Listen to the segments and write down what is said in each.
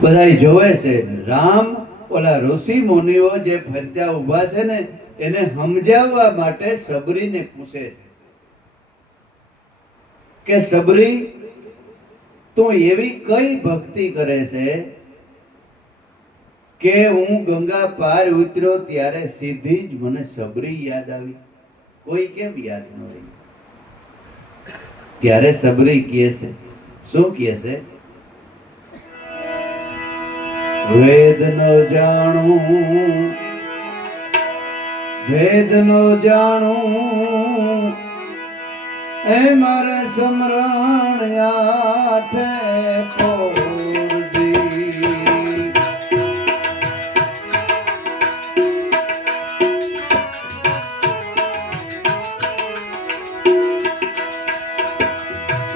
બધા જોવે છે. રામ ઓલા ઋષિ મુનિઓ જે ફરતા ઉભા છે ને એને સમજાવવા માટે સબરીને પૂછે છે કે સબરી, તું એવી કઈ ભક્તિ કરે છે કે હું ગંગા પાર ઉતર્યો ત્યારે સીધી જ મને સબરી યાદ આવી? કોઈ કેમ યાદ ન રહી? ત્યારે સબરી કહે છે, શું કહે છે? વેદ ન જાણું, વેદ ન જાણું, એ મારે સમરણ આઠે પોરદી.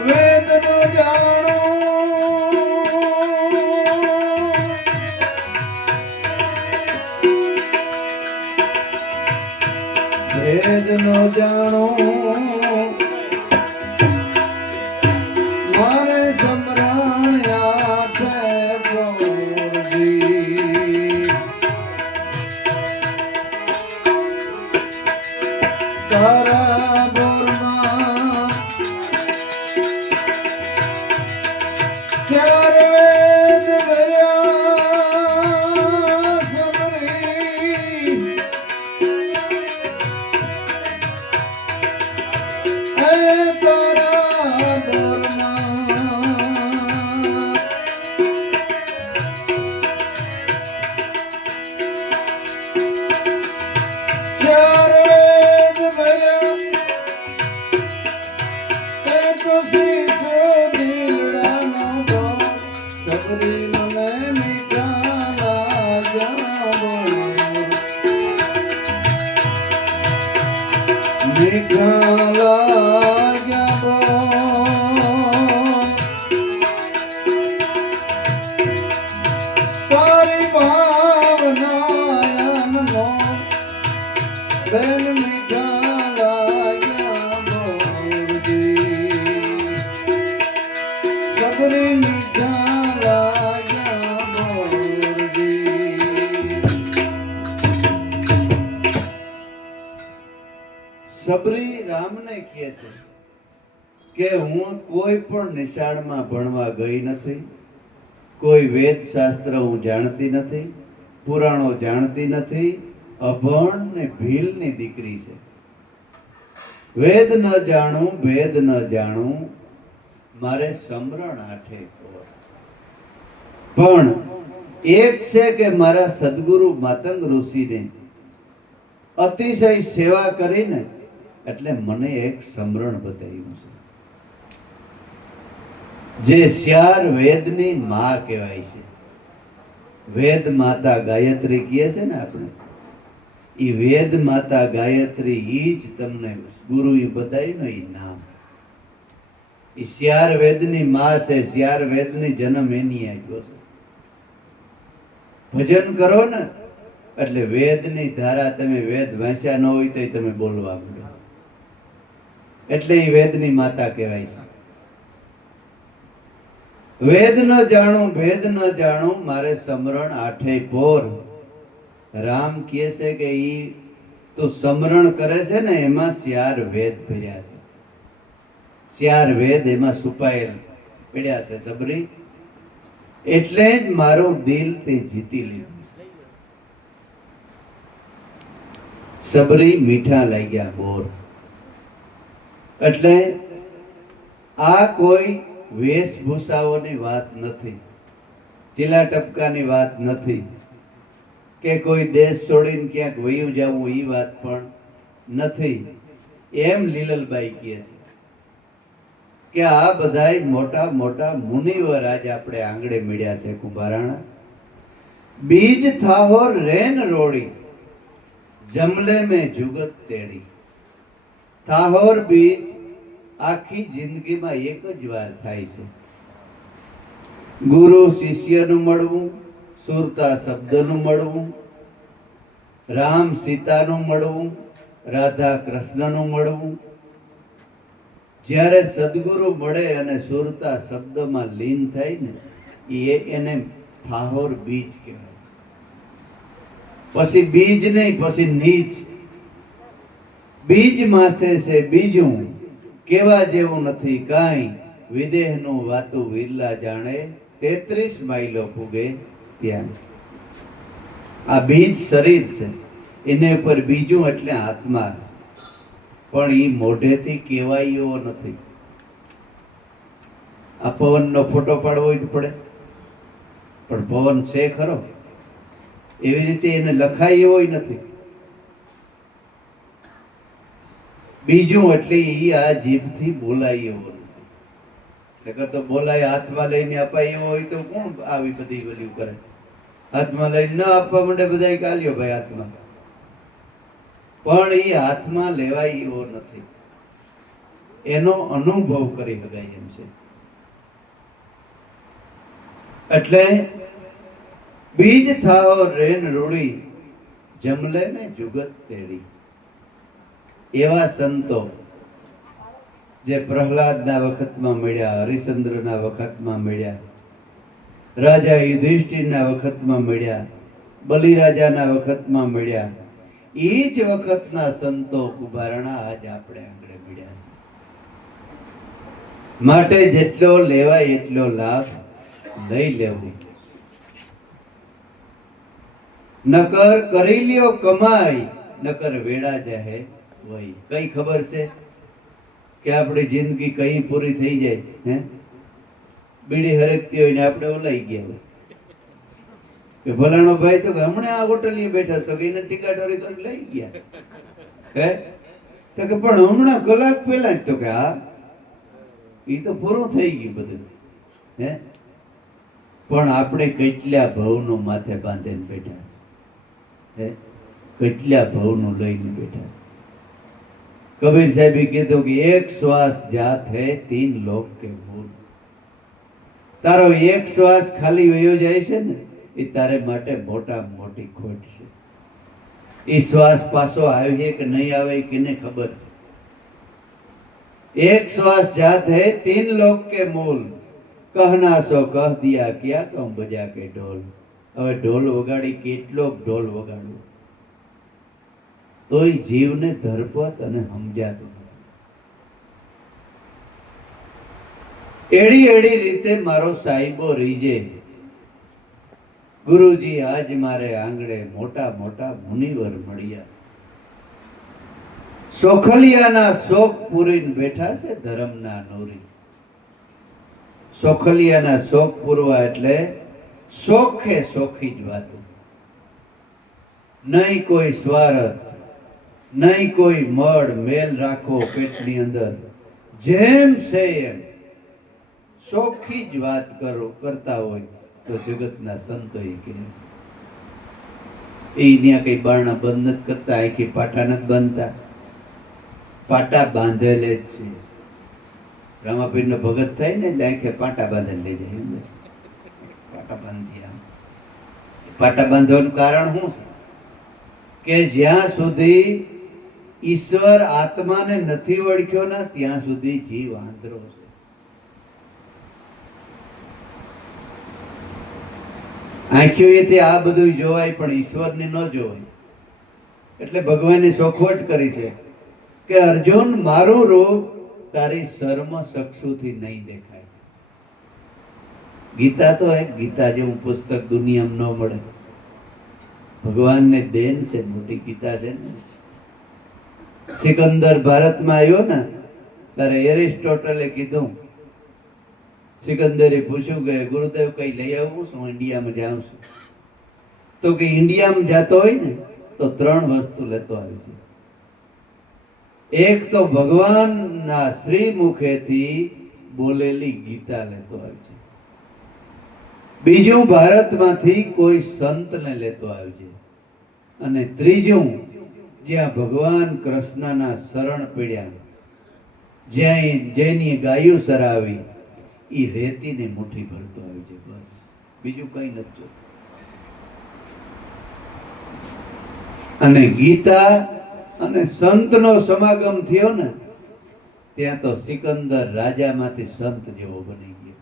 વેદ ન જાણું, વેદ ન જાણું, મારે સમરણ આઠે પોરદી. તારા બોરમાં ચાર વેદ ભર્યા સબરી, હે તારા બોરમાં ચાર વેદ ભર્યા, તે તો શીશો દિલડાનો દો, સબરી મને મીઠા લાગ્યા બોલો, મીઠા લાગ્યા બોલ. તારી ભાવના અનમોલ, બેન મીઠા લાગ્યા બોલજી, સબરી મીઠા લાગ્યા બોલજી. સબરી રામને કહે છે કે હું કોઈ પણ નિશાળમાં ભણવા ગઈ નથી, કોઈ વેદ શાસ્ત્ર હું જાણતી નથી, પુરાણો જાણતી નથી, અભણ ને ભીલની દીકરી છે. વેદ ન જાણું, ભેદ ન જાણું, મારે સમરણ આઠે પોર. પણ એક છે કે મારા સદગુરુ માતંગ ઋષિને અતિશય સેવા કરીને એટલે મને એક સમરણ બતાવ્યું છે, જે ચાર વેદની માં કહેવાય છે. વેદ માતા ગાયત્રી કહે છે ને આપણે, ઈ વેદ માતા ગાયત્રી ઈ જ તમને ગુરુએ બતાવ્યું ને ઈ નામ. ઈ ચાર વેદની માં છે, ચાર વેદની જન્મ એની આપ્યો છે. ભજન કરો ને એટલે વેદની ધારા, તમે વેદ વાંચ્યા ન હોય તો તમે બોલવા મળો, એટલે ઈ વેદની માતા કહેવાય છે. વેદ ન જાણું, ભેદ ન જાણું, મારે સમરણ આઠે પોર. રામ કહે છે કે ઈ તો સમરણ કરે છે ને એમાં ચાર વેદ ભર્યા છે, ચાર વેદ એમાં છુપાયેલ પડ્યા છે સબરી, એટલે જ મારું દિલ તે જીતી લીધું. સબરી મીઠા લાગ્યા બોર. એટલે આ કોઈ વેશભૂષાઓની વાત નથી, ટીલા ટપકાની વાત નથી, કે કોઈ દેશ છોડીને ક્યાંક વયું જવું એ વાત પણ નથી. એમ લીલલબાઈ કહે છે કે આ બધાય મોટા મોટા મુનિવર આજે આપણે આંગળે મળ્યા છે કુંભારાણા. બીજ થાહોર રેન રોડી, જમલે મેં જુગત તેડી. થાહોર બીજ આખી જિંદગીમાં એક જ વાર થાય છે. ગુરુ શિષ્યનું મળવું, સુરતા શબ્દનું મળવું, રામ સીતાનું મળવું, રાધા કૃષ્ણનું મળવું. જ્યારે સદગુરુ મળે અને સુરતા શબ્દમાં લીન થાય ને એને થાહોર બીજ કહેવાય. પછી બીજ નહીં, પછી નીચ. બીજ માસે છે બીજું, કેવા જેવું નથી કાંઈ, વિદેહનું વાતું વિરલા જાણે, 33 માઇલો પૂગે ત્યાં. આ બીજ શરીર છે, એને ઉપર બીજું એટલે આત્મા. પણ એ મોઢેથી કહેવાય એવો નથી. આ પવનનો ફોટો પાડવો હોય તો પડે, પણ પવન છે ખરો? એવી રીતે એને લખાય એવો નથી. બીજું એટલે એ આ જીભથી બોલાય એવો નથી. એટલે તો બોલાય હાથમાં લઈને અપાય એવો હોય તો કોણ આવી બધી વેલ્યુ કરે? હાથમાં લઈને ન આપવા માંડે બધા કાલ્યો ભાઈ હાથમાં, પણ એ હાથમાં લેવાય એવો નથી. એનો અનુભવ કરી શકાય એમ છે. એટલે બીજ થાઓ રેન રૂડી, જમલે ને જુગત તેડી. એવા સંતો જે પ્રહલાદના વખતમાં મળ્યા, હરિશ્ચંદ્રના વખતમાં મળ્યા, રાજા યુધિષ્ઠિરના વખતમાં મળ્યા, બલિરાજાના વખતમાં મળ્યા, એ જ વખતના સંતો કુંભારણા આજ આપણે આંગળે મળ્યા છે. માટે જેટલો લેવાય એટલો લાભ લઈ લેવું. નકર કરી લ્યો કમાઈ, નકર વેડા જાહે વહી. કઈ ખબર છે કે આપણી જિંદગી કઈ પૂરી થઈ જાય? હે, બીડી હરકતી હોય ને આપણે ઓલાઈ ગયા હોય કે ભલાણો ભાઈ તો હમણાં આ હોટલીએ બેઠા તો કે એને ટીકાટોરી તો લઈ ગયા. હે, તો કે પણ હમણાં કલાક પહેલા જ. તો કે હા, એ તો પૂરું થઈ ગયું બધું. હે, પણ આપણે કેટલા ભવનું માથે બાંધીને બેઠા. હે, કેટલા ભવનું લઈને બેઠા. કબીર સાહેબે કીધું કે એક શ્વાસ જાત હે 3 લોક કે ભૂલ. તારો એક શ્વાસ ખાલી વયો જાય છે ને, એ તારે માટે મોટા મોટી ખોટ છે. એ શ્વાસ પાછો આવે કે નહીં આવે કેને ખબર છે. એક શ્વાસ જાત હે 3 લોક કે મૂલ, કહના સો કહ દિયા ક્યાં કહું બજા કે ઢોલ. હવે ઢોલ વગાડી કેટલોક ઢોલ વગાડવો, તોય જીવને ધરપત અને સમજાતું નથી. એડી એડી રીતે મારો સાહેબો રીજે, ગુરુજી આજ મારે આંગણે મોટા મોટા મુનિવર મળ્યા. સોખલિયાના શોખ પૂરીને બેઠા છે ધર્મના નોરી. સોખલિયાના શોખ પૂરવા એટલે શોખે શોખી જ વાતું. નહીં કોઈ સ્વાર્થ, નહીં કોઈ મળ મેલ રાખો પેટની અંદર. જેમ છે એમ શોખી જ વાત કરો કરતા હોય તો જગતના સંતો એ કહે છે. એ ત્યાં કઈ બારણા બંધ નથી કરતા, આખી પાટા નથી બાંધતા. પાટા બાંધેલે જ છે. રામાપીર નો ભગત થાય ને એટલે આખે પાટા બાંધેલ લઈ જાય. પાટા બાંધી આમ. પાટા બાંધવાનું કારણ શું છે? કે જ્યાં સુધી ઈશ્વર આત્માને નથી ઓળખ્યો ને ત્યાં સુધી જીવ આંધળો છે. આંખીઓથી આ બધું જોવાય પણ ઈશ્વરને ન જોવાય. એટલે ભગવાને ચોખવટ કરી છે કે અર્જુન, મારું રૂપ તારી સર્મ ચક્ષુથી નહીં દેખાય. ગીતા તો એક ગીતા જેવું પુસ્તક દુનિયામાં ન મળે. ભગવાનને દેન છે, મોટી ગીતા છે ને. સિકંદર ભારતમાં આવ્યો ને ત્યારે એરિસ્ટોટલે કીધું, સિકંદરે પૂછ્યું કે ગુરુદેવ કઈ લઈ આવું છું, ઇન્ડિયામાં જાઉં છું. તો કે ઇન્ડિયામાં જતો હોય ને તો 3 વસ્તુ લેતો આવી છે. એક તો ભગવાનના શ્રી મુખેથી બોલેલી ગીતા લેતો આવી છે. બીજું ભારતમાંથી કોઈ સંતને લેતો આવી છે. અને ત્રીજું જ્યાં ભગવાન કૃષ્ણના શરણ પડ્યા, જ્યાં જેની ગાયું સરાવી, એ રેતીને મુઠ્ઠી ભરતો આવી છે. બસ બીજું કઈ નથી જોતું. અને ગીતા અને સંતનો સમાગમ થયો ને ત્યાં તો સિકંદર રાજામાંથી સંત જેવો બની ગયો.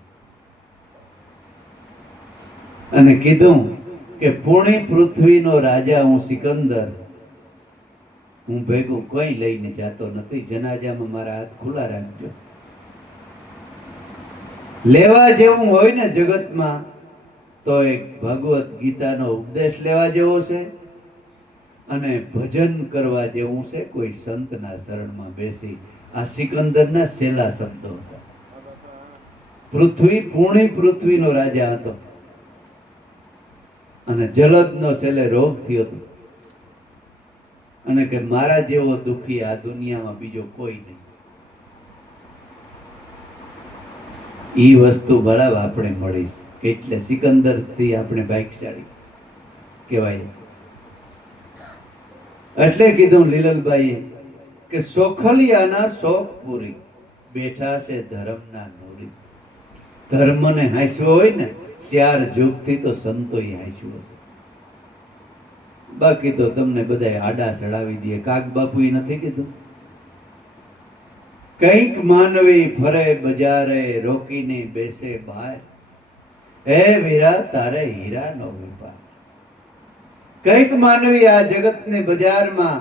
અને કીધું કે પૂર્ણી પૃથ્વીનો રાજા હું સિકંદર, હું ભેગું કોઈ લઈને જાતો નથી, જનાજામાં મારા હાથ ખુલ્લા રાખજો. લેવા જેવું હોય ને જગતમાં તો એક ભગવત ગીતાનો ઉપદેશ લેવા જેવો છે, અને ભજન કરવા જેવું છે કોઈ સંતના શરણમાં બેસી. આ સિકંદરના છેલ્લા શબ્દો હતા. પૂર્ણી પૃથ્વીનો રાજા હતો અને જલદનો છેલ્લે રોગ થયો હતો, અને કે મારા જેવો દુખી આ દુનિયામાં બીજો કોઈ નહીં. ઈ વસ્તુ બરાબર આપણે મળી એટલે સિકંદર થી આપણે ભાગ્યશાળી કહેવાય. એટલે કીધું લીલલબાઈએ કે સોખલિયાના શોખ પૂરી, બેઠા છે ધર્મના નૂરી. ધર્મને હાંસવો હોય ને ચાર જુગથી તો સંતોએ હાંસ્યો છે. બાકી તો તમને બધા આડા ચડાવી દે. કાગ બાપુએ નથી કીધું, કઈક માનવી ફરે બજારે, રોકીને બેસે બહાર, હે વીરા તારે હીરાનો વેપાર. કઈક માનવી આ જગતને બજારમાં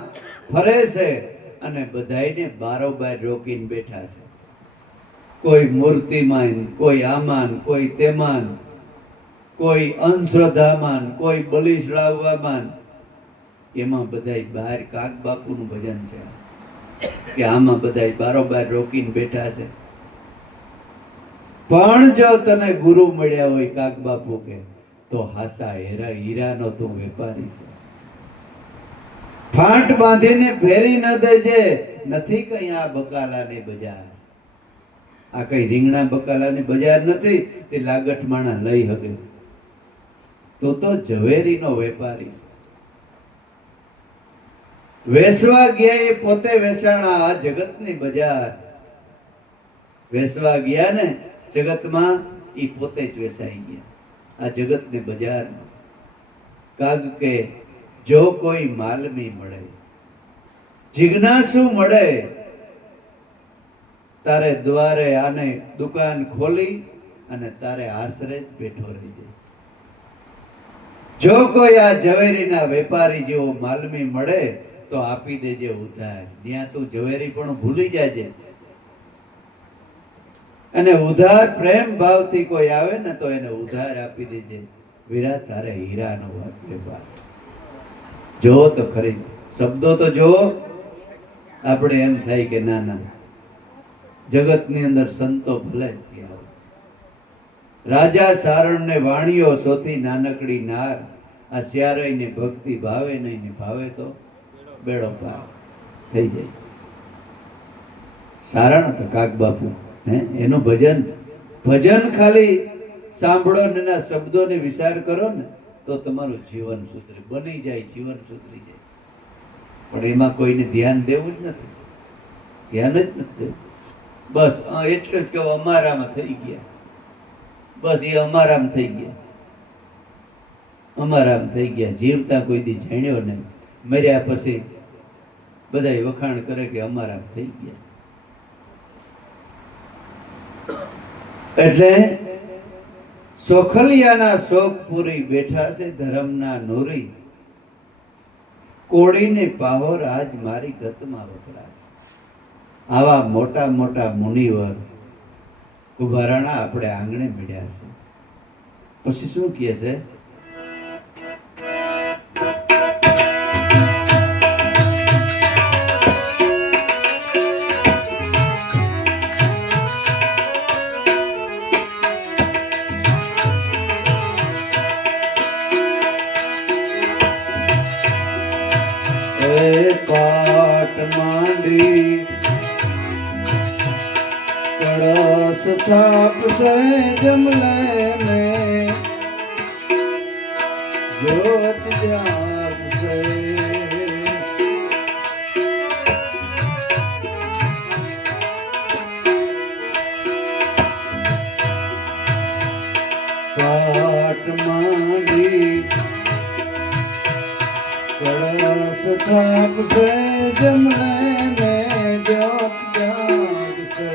ફરે છે અને બધાયને બારોબાર રોકીને બેઠા છે. કોઈ મૂર્તિમાન, કોઈ આમાન, કોઈ તેમાન, કોઈ અંધશ્રદ્ધામાન, કોઈ બલિ ચડાવવામાન. એમાં બધાય બહાર કાગ બાપુનું ભજન છે કે આમાં બધાય બારોબાર રોકીને બેઠા છે. પણ જો તને ગુરુ મળ્યા હોય કાગ બાપુ કે, તો હાસા હીરાનો તું વેપારી છે. ફાંટ બાંધીને ફેરી ન દેજે, નથી કઈ આ બકાલાની બજાર. આ કઈ રીંગણા બકાલાની બજાર નથી તે લાગટ માણા લઈ હકે. તો ઝવેરીનો વેપારી છે. વેસવા ગયા એ પોતે વેસાણા આ જગતની બજાર. વેસવા ગયા ને જગતમાં, એ પોતે જ વેસાઈ ગયા આ જગતની બજારમાં. કાગ કે જો કોઈ માલમી મળે, જિજ્ઞાસુ મળે, તારે દ્વારે આને દુકાન ખોલી અને તારે આશરે જ બેઠો રહી જાય. જો કોઈ આ ઝવેરીના વેપારી જેવો માલમી મળે તો આપી દેજે ઉધાર. ત્યાં તું ઝવેરી પણ ભૂલી જાજે. અને ઉધાર પ્રેમ ભાવથી કોઈ આવે ને તો એને ઉધાર આપી દેજે. વીરા તારે હીરાનો વેપાર. જો તો ખરી શબ્દો તો જો, આપણે એમ થાય કે ના ના જગતની અંદર સંતો ભલે જ થયા. રાજા સારણ ને વાણીઓ સોથી નાનકડી નાર, આ સ્યારઈ ને ભક્તિ ભાવે નહીં ને ભાવે તો બેડો પાર થઈ જાય. સારણ તો કાગ બાપુ, એનું ભજન ખાલી સાંભળો ને એના શબ્દોને વિચાર કરો ને તો તમારું જીવન સુધરે, બની જાય, જીવન સુધરી જાય. પણ એમાં કોઈને ધ્યાન દેવું જ નથી, ધ્યાન જ નથી દેવું. બસ એટલે જ કહો અમારામાં થઈ ગયા, બસ એ અમારામ થઈ ગયા, અમારામ થઈ ગયા. જીવતા કોઈ દી જાણ્યો નહીં, મર્યા પછી બધા વખાણ કરે કે અમારામ થઈ ગયા. એટલે સોખલિયાના શોખ પૂરી, બેઠા છે ધર્મના નૂરી. કોળીને પાહોર આજ મારી ગતમાં વપરાશે. આવા મોટા મોટા મુનિવર કુંભારાણા આપણે આંગણે મળ્યા છે. પછી શું કહે છે? પાટ માંડી કળશ થાપ સે જમલે में ज्योत जाग से पाट માંડી कलश थाप से जमले में ज्योत जाग से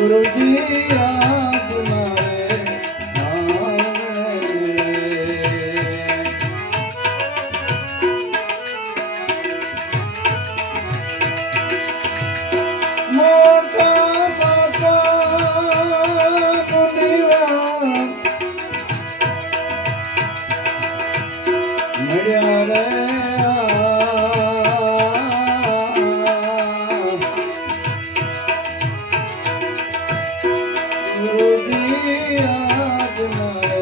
ગુરુજી આજ મારે મોટા મોટા કુંડીવા મળ્યા રે ગુરુજી આજ મારે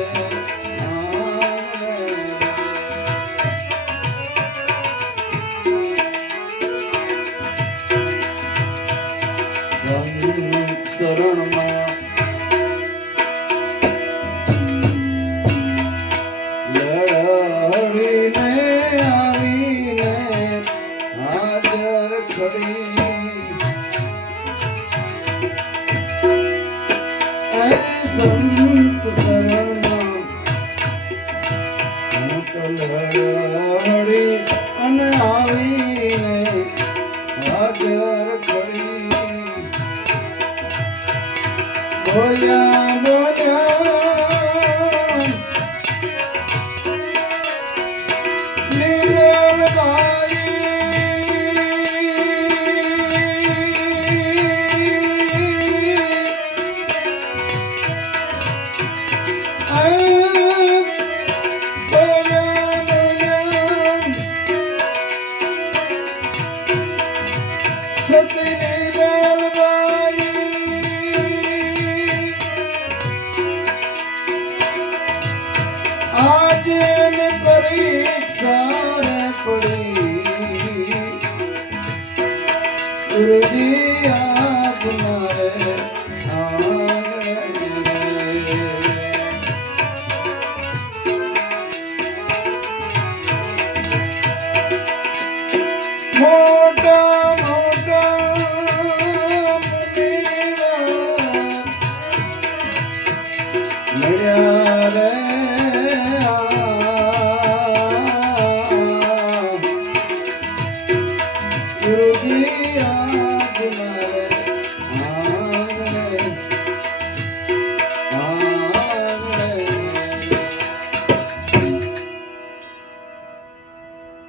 શરણમાં લડવીને આવીને હાજર ખડી સંત શરણમાં હું તો લડી અને આવીને હાજર ખડી બોલ્યા બોલ્યા આજે પરીક્ષા રે પડી ગુરુજી આજ મારે મોટા મોટા મળ્યા રે ગુરુજી આજ મારે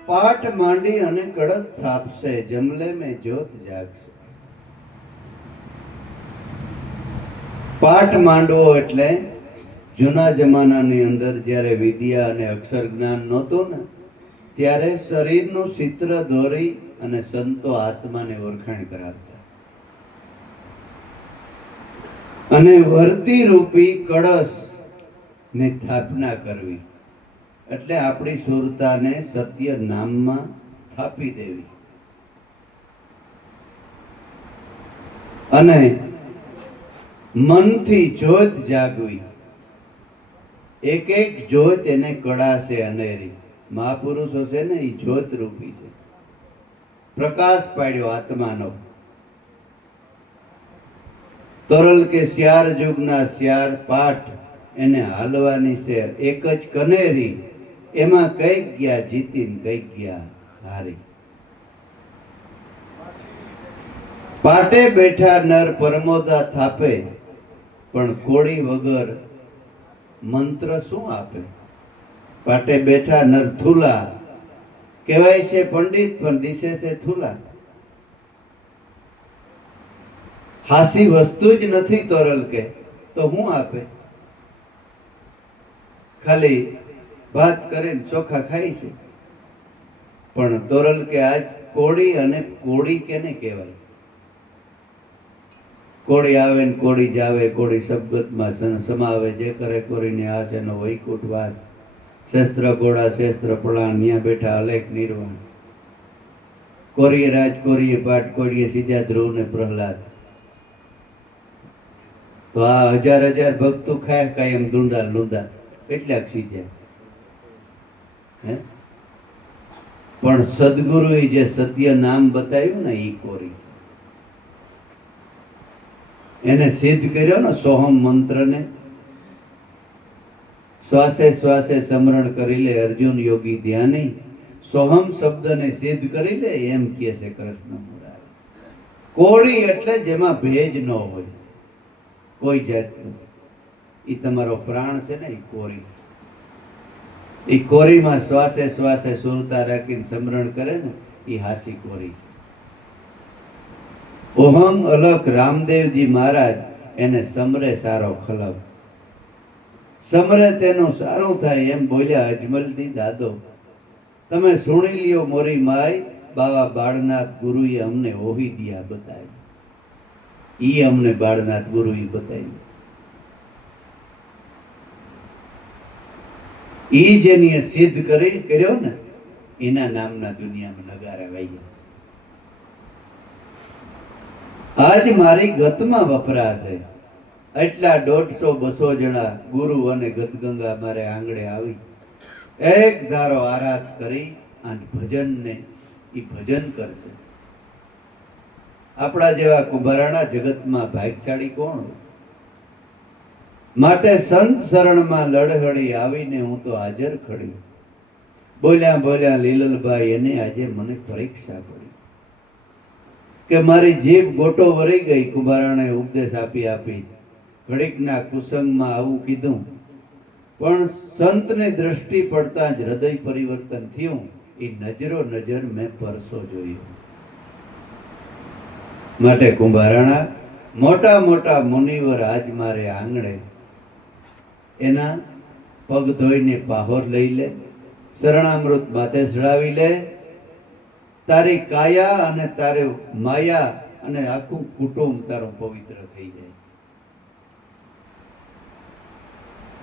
પાઠ માંડી અને કડક થાપશે જમલે મેં જ્યોત જાગશે. પાઠ માંડવો એટલે જૂના જમાનાની અંદર જ્યારે વિદ્યા અને અક્ષર જ્ઞાન નહોતું ને ત્યારે શરીરનું ચિત્ર દોરી અને સંતો આત્માને ઓળખાણ કરાવતા અને વર્તી રૂપી કળશ ની સ્થાપના કરવી એટલે આપણી સુરતાને સત્ય નામમાં સ્થાપી દેવી અને મનથી જ્યોત જાગવી. એક એક જ્યોત એને કળા છે અનેરી. મહાપુરુષો છે ને એ જ્યોત રૂપી છે. પ્રકાશ પાડ્યો આત્માનો. તરલ કે શ્યાર જુગના શ્યાર પાઠ એને હાલવાની છે એક જ કનેરી. એમાં કઈક ગયા જીતીને કઈક ગયા હારી. પાટે બેઠા નર પરમોદા થાપે પણ કોડી વગર મંત્ર શું આપે. પાટે બેઠા નર થૂલા કહેવાય છે પંડિત પણ દિશે છે થૂલા. હાસી વસ્તુ જ નથી તોરલ કે તો હું આપે. ખાલી ભાત કરીને ચોખા ખાય છે પણ તોરલ કે આજ કોડી અને કોડી કેને કહેવાય. કોડી આવે ને કોડી જાવે કોડી શબ્દમાં સમાવે જે કરે કોરીને આસ એનો વૈકુંઠ વાસ. શસ્ત્ર ઘોડા શસ્ત્ર પળાણ ન્યા બેઠા અલેખ નિર્વાણ. કોરીએ રાજ કોરીએ પાઠ કોરીએ સીધા ધ્રુવ ને પ્રહલાદ. તો આ હજાર હજાર ભક્તો ખાય કાયમ ધૂંડા લુંડા કેટલાક સીધ્યા હે. પણ સદગુરુએ જે સત્ય નામ બતાવ્યું ને એ કોરી એને સિદ્ધ કર્યો ને સોહમ મંત્રને. શ્વાસે શ્વાસે સ્મરણ કરી લે અર્જુન યોગી ધ્યાની. સોહમ શબ્દને સિદ્ધ કરી લે એમ કહે છે કૃષ્ણ મુરારી. કોળી એટલે જેમાં ભેજ ન હોય. કોઈ જાતનું. એ તમારો પ્રાણ છે ને એ કોરી છે. એ કોરીમાં શ્વાસે શ્વાસે સુરતા રાખીને સમરણ કરે ને એ હાસી કોરી છે. ઓહમ અલખ રામદેવજી મહારાજ એને સમરે સારો ખલબ, સમરે તેનું સારું થાય એમ બોલ્યા અજમલજી દાદો. તમે સુણી લ્યો મોરી માય, બાવા બાળનાથ ગુરુએ અમને ઓહી દિયા બતાવી. ઈ અમને બાળનાથ ગુરુએ બતાવી. ઈ જેની સિદ્ધ કર્યો ને એના નામના દુનિયામાં નગારા વાગ્યા. આજ મારી ગતમાં વપરાશે. એટલા 150-200 જણા ગુરુ અને ગતગંગા મારે આંગણે આવી એક ધારો આરાધ કરી અને ભજનને ઈ ભજન કરશે. આપણા જેવા કુંભારાના જગતમાં ભાગશાળી કોણ? માટે સંત શરણમાં લડહડી આવીને હું તો હાજર ખડી. બોલ્યા બોલ્યા લીલલભાઈ એને આજે મને પરીક્ષા પડી કે મારી જીભ ગોટો વરી ગઈ. કુંભારાને ઉપદેશ આપી આપી ઘડીકના કુસંગમાં આવું કીધું, પણ સંતની દ્રષ્ટિ પડતા જ હૃદય પરિવર્તન થયું. એ નજરો નજર મેં પરસો જોયો. માટે કુંભારાણા મોટા મોટા મુનિવર આજ મારે આંગણે એના પગ ધોઈને પાહોર લઈ લે, શરણામૃત માથે ચડાવી લે. તારી કાયા અને તારે માયા અને આખું કુટુંબ તારું પવિત્ર થઈ જાય.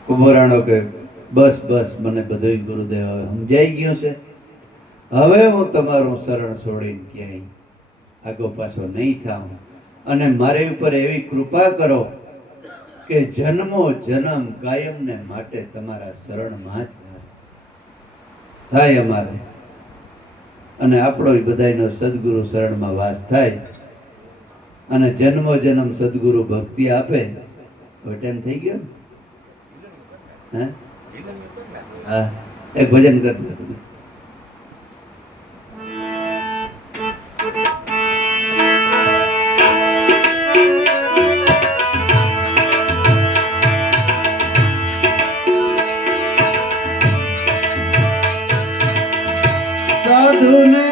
કુંભારાણો કે બસ બસ મને બધું ગુરુદેવ હવે સમજાઈ ગયું છે. હવે હું તમારું શરણ છોડીને ક્યાંય આગો પાછો નહીં થાઉં અને મારી ઉપર એવી કૃપા કરો કે જન્મો જન્મ કાયમને માટે તમારા શરણમાં જ વાસ થાય અમારે, અને આપણો બધાયનો સદગુરુ શરણમાં વાસ થાય અને જન્મો જન્મ સદગુરુ ભક્તિ આપે. હવે ટાઈમ થઈ ગયો ને? હા, એક ભજન કરી દો. સાધુને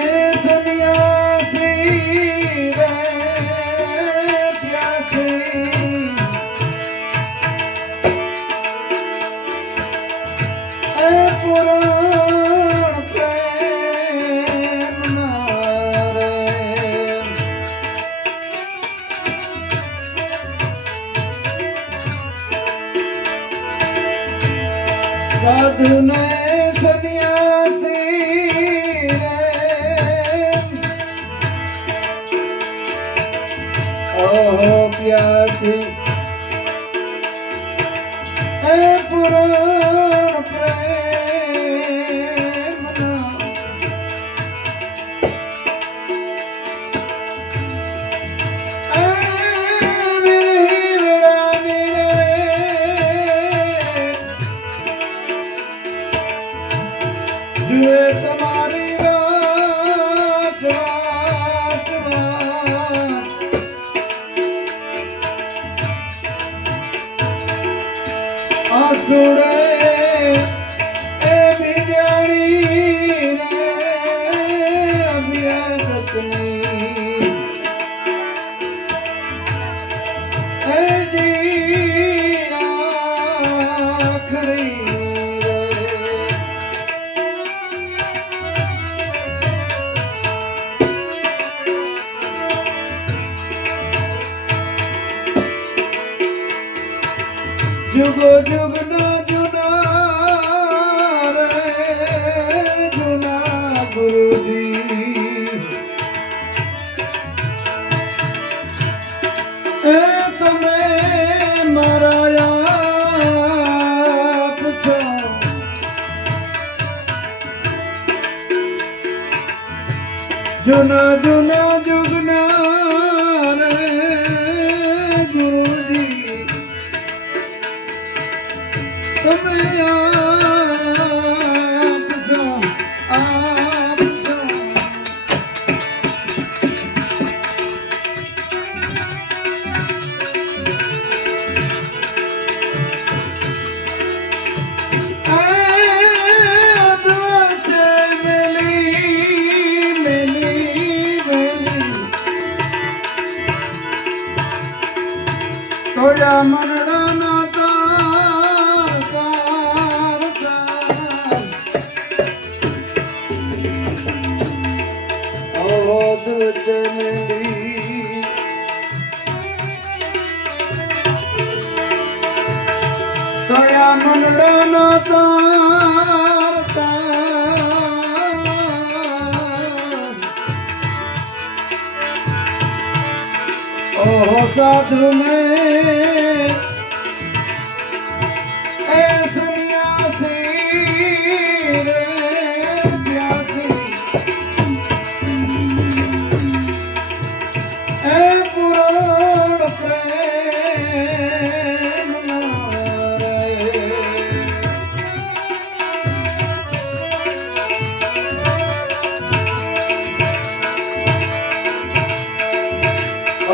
સન્યાસી રે પ્યાસી, એ પુરાણ પ્રેમના રે. સાધુને પ્યાસી, હે પુરાણ પ્રેમના. જુએ તમારી વાત આસુડે એ બીજાણી રે અભ્યાગતની એ જી આખરી जुगो जुग ना जुना रे जुना गुरुजी, ए तमे मारा आप छो. जुना जुना जुगना रे गुरुजी, તમે આપ છો, આપ છો. થોડા મનડાના તાર તાર તાર અવધ ચમેલી થોડા મનડાના તાર તાર ઓહો સાધુ में सन्यासी रे प्यासी ए पुराण प्रेम नारे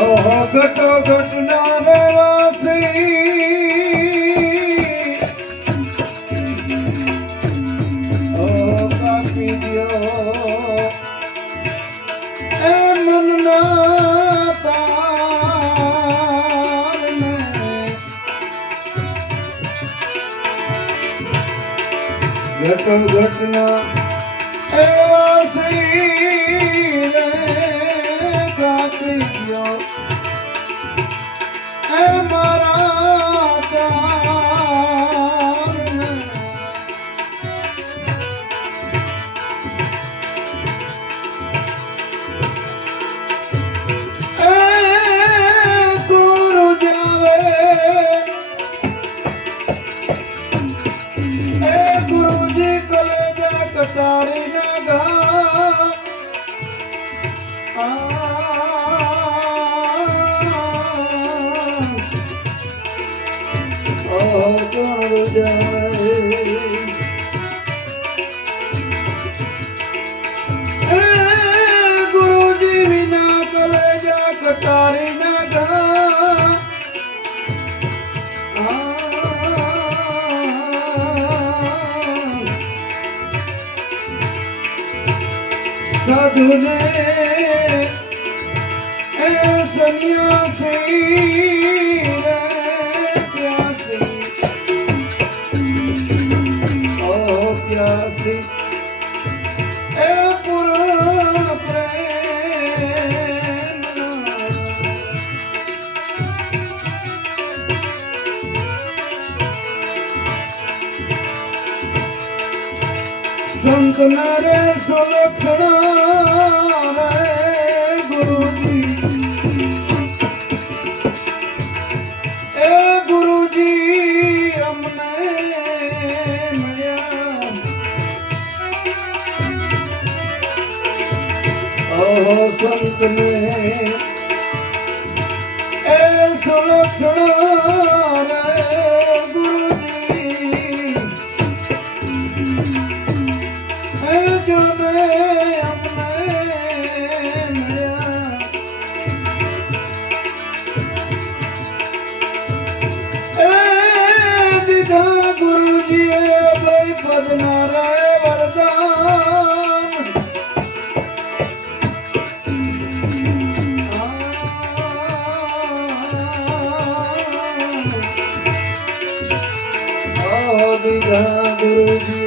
ओहो घटो घटना रे वासी घटो घटना ऐसी रे गाती गयो ए मारा प्यार ए गुरु जावे ए गुरु जी कलेजा कटारी ना गा गुरु जावे गुरु जी बिना कलेजा कटारी ना गा साधु ने सन्यासी रे प्यासी ओ प्यासी ए पुराण प्रेम संत नारे सुलक्षणा रे गुरु जी ए गुरु जी हमने मिला ओहो संत ने ए सुलक्षणा रे गुरु जी जो मैं अपने मिला दिधा गुरु जी भाई पदना राय वरदान दिधा गुरु जी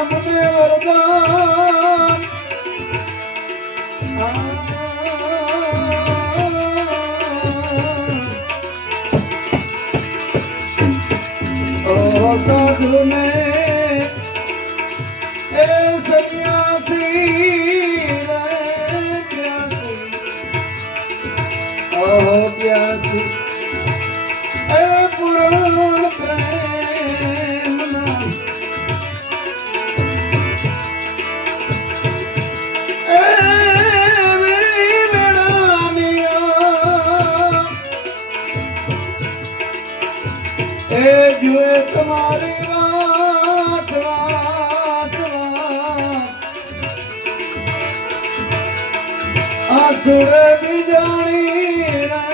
अपने वरदान ओ साधु में ए सन्यासी रे प्यासी ओ प्यासी ए पुराण प्रेम नाम जुए तुम्हारी वाट वाट वाट आसुरे भी जानी रे